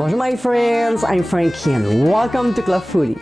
Bonjour my friends, I'm Frankie and welcome to Club Foodie.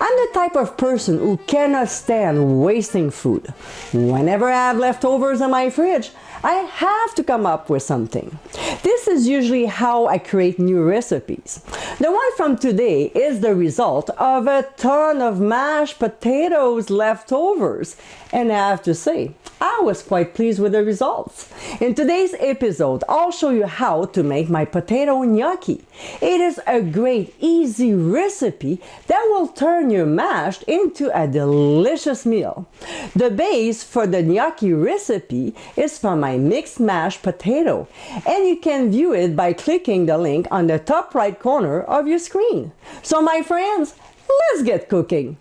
I'm the type of person who cannot stand wasting food. Whenever I have leftovers in my fridge, I have to come up with something. This is usually how I create new recipes. The one from today is the result of a ton of mashed potatoes leftovers, and I have to say, I was quite pleased with the results. In today's episode, I'll show you how to make my potato gnocchi. It is a great, easy recipe that will turn your mash into a delicious meal. The base for the gnocchi recipe is from my mixed mashed potato, and you can view it by clicking the link on the top right corner of your screen. So my friends, let's get cooking.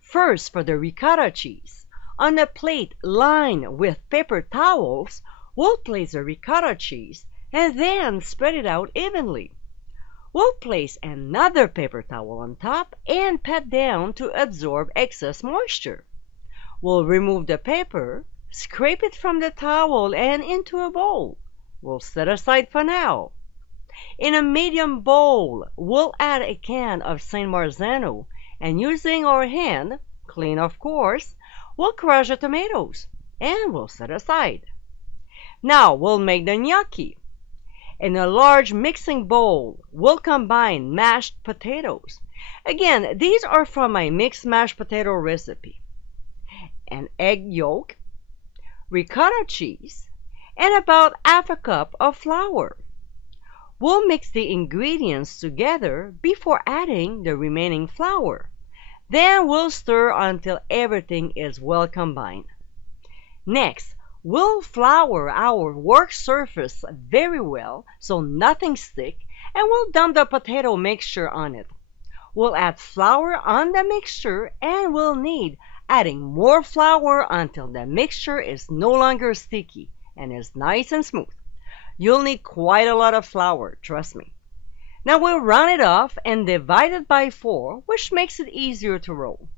First, for the ricotta cheese. On a plate lined with paper towels, we'll place the ricotta cheese and then spread it out evenly. We'll place another paper towel on top and pat down to absorb excess moisture. We'll remove the paper, scrape it from the towel and into a bowl. We'll set aside for now. In a medium bowl, we'll add a can of Saint Marzano, and using our hand, clean of course, we'll crush the tomatoes and we'll set aside. Now we'll make the gnocchi. In a large mixing bowl, we'll combine mashed potatoes. Again, these are from my mixed mashed potato recipe. An egg yolk, ricotta cheese, and about half a cup of flour. We'll mix the ingredients together before adding the remaining flour. Then we'll stir until everything is well combined. Next, we'll flour our work surface very well so nothing sticks, and we'll dump the potato mixture on it. We'll add flour on the mixture and we'll need adding more flour until the mixture is no longer sticky and is nice and smooth. You'll need quite a lot of flour, trust me. Now we'll round it off and divide it by 4, which makes it easier to roll.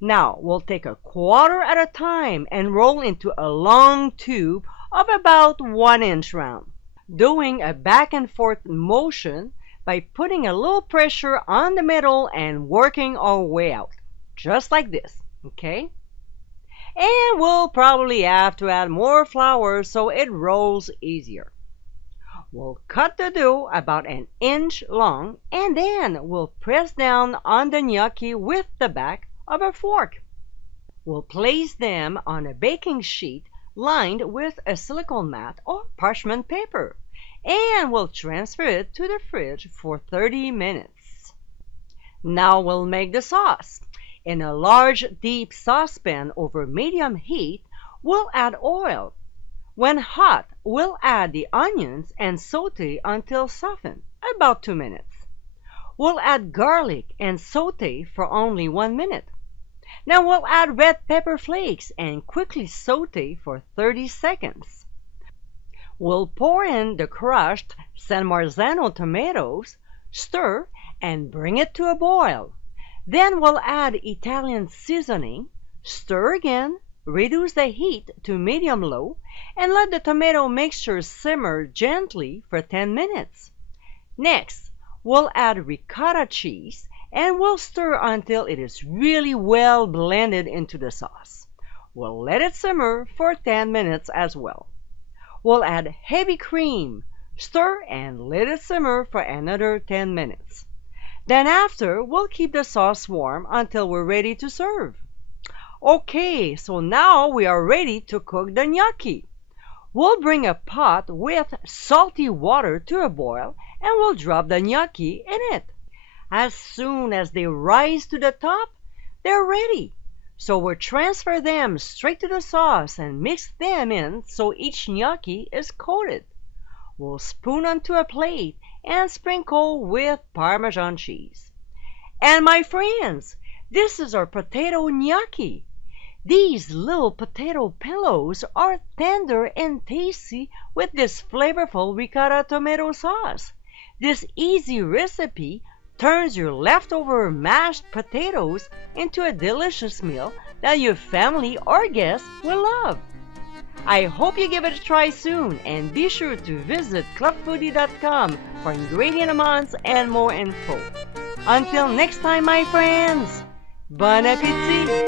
Now we'll take a quarter at a time and roll into a long tube of about 1 inch round, doing a back and forth motion by putting a little pressure on the middle and working our way out, just like this, okay? And we'll probably have to add more flour so it rolls easier. We'll cut the dough about 1 inch long and then we'll press down on the gnocchi with the back of a fork. We'll place them on a baking sheet lined with a silicone mat or parchment paper and we'll transfer it to the fridge for 30 minutes. Now we'll make the sauce. In a large deep saucepan over medium heat, we'll add oil. When hot, we'll add the onions and saute until softened, about 2 minutes. We'll add garlic and saute for only 1 minute. Now we'll add red pepper flakes and quickly saute for 30 seconds. We'll pour in the crushed San Marzano tomatoes, stir, and bring it to a boil. Then we'll add Italian seasoning, stir again, reduce the heat to medium-low, and let the tomato mixture simmer gently for 10 minutes. Next, we'll add ricotta cheese and we'll stir until it is really well blended into the sauce. We'll let it simmer for 10 minutes as well. We'll add heavy cream, stir and let it simmer for another 10 minutes. Then after, we'll keep the sauce warm until we're ready to serve. Okay, so now we are ready to cook the gnocchi. We'll bring a pot with salty water to a boil and we'll drop the gnocchi in it. As soon as they rise to the top, they're ready. So we'll transfer them straight to the sauce and mix them in so each gnocchi is coated. We'll spoon onto a plate and sprinkle with Parmesan cheese. And my friends, this is our potato gnocchi. These little potato pillows are tender and tasty with this flavorful ricotta tomato sauce. This easy recipe turns your leftover mashed potatoes into a delicious meal that your family or guests will love. I hope you give it a try soon, and be sure to visit clubfoodie.com for ingredient amounts and more info. Until next time, my friends, bon appétit!